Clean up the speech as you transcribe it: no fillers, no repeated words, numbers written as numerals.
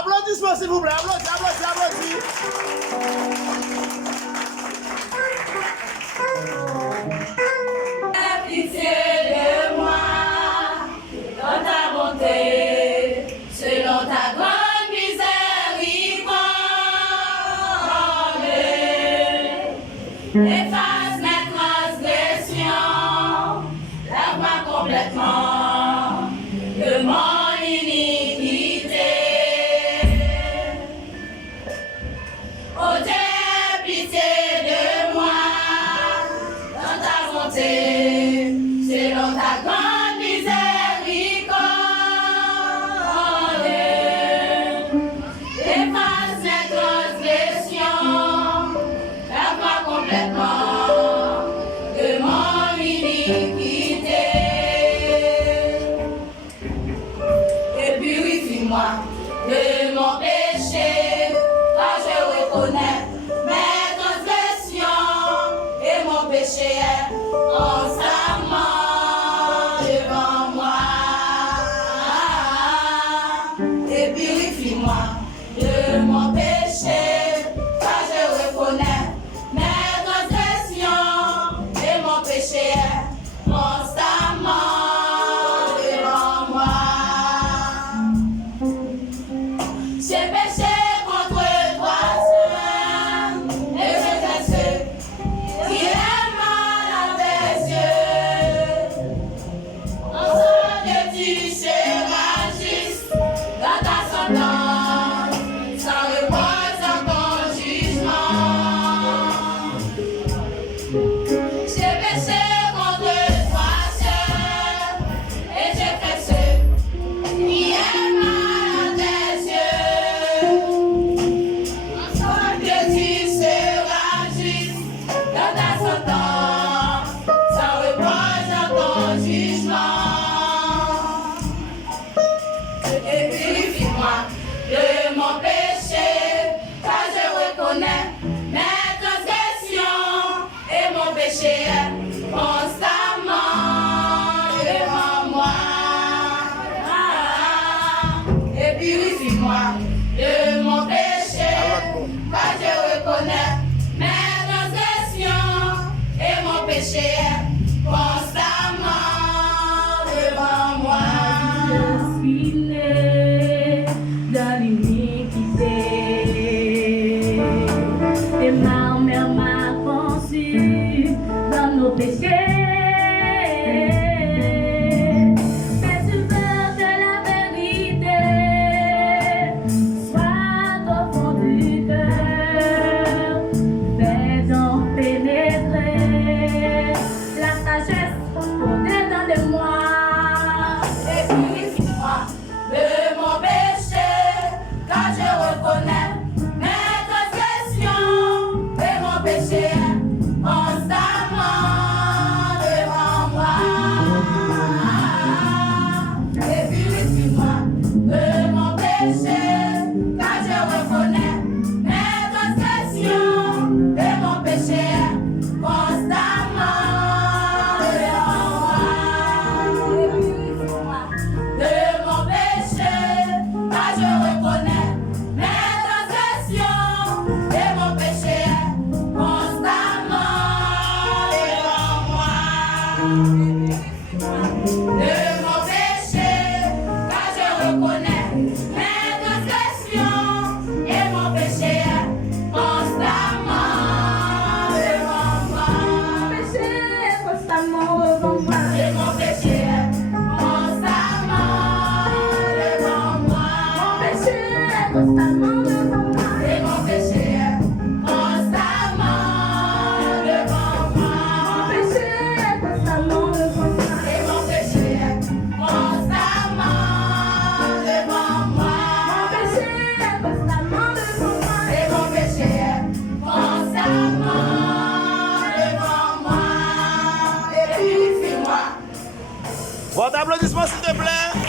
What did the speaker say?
Applaudissements s'il vous plaît, applaudissements. Pitié de moi, dans ta bonté, selon ta grande miséricorde. Efface mes transgressions, lave-moi complètement de mon iniquité. Oh Dieu, pitié de moi, dans ta bonté, selon ta grande miséricorde. Efface mes transgressions, lave-moi complètement de mon iniquité. Et purifie-moi de mon péché, car je reconnais mes transgressions et mon péché est constamment devant moi. Et purifie-moi de mon péché, car je reconnais mes transgressions et mon péché est constamment devant moi. J'ai péché contre toi seul, et je fais ce qui est mal à tes yeux. En sorte que tu seras juste dans ta sentence, sans repose dans ton jugement. J'ai péché contre toi seul, et j'ai fait ce qui est mal à tes yeux. En sorte que tu seras juste dans ta sentence, sans repose dans ton jugement. Et purifie-moi de mon péché, car je reconnais mes transgressions et mon péché est constamment devant moi. Et purifie-moi de mon péché, car je reconnais mes transgressions et mon péché est constamment devant moi. Je suis né dans l'iniquité et ma mère m'a conçu dans nos péchés. Mais tu veux que la vérité soit au fond du cœur. Fais donc pénétrer la sagesse au-dedans de moi. Et purifie-moi de mon péché, car je reconnais mes transgressions et mon péché est constamment devant moi. Et purifie-moi de mon péché, car je reconnais mes transgressions et mon péché est constamment devant moi. De mon péché, car je reconnais mes transgressions et mon péché est constamment devant moi. De mon péché, car je reconnais mes transgressions et mon péché est constamment devant moi. Péché constamment devant moi. Et mon péché est constamment devant moi. Péché constamment devant moi. Et mon péché est constamment devant moi. Péché constamment devant moi. Et mon péché est constamment devant moi. Péché constamment devant moi. Et mon péché est constamment devant moi. Et purifie-moi. Votre applaudissement s'il te plaît.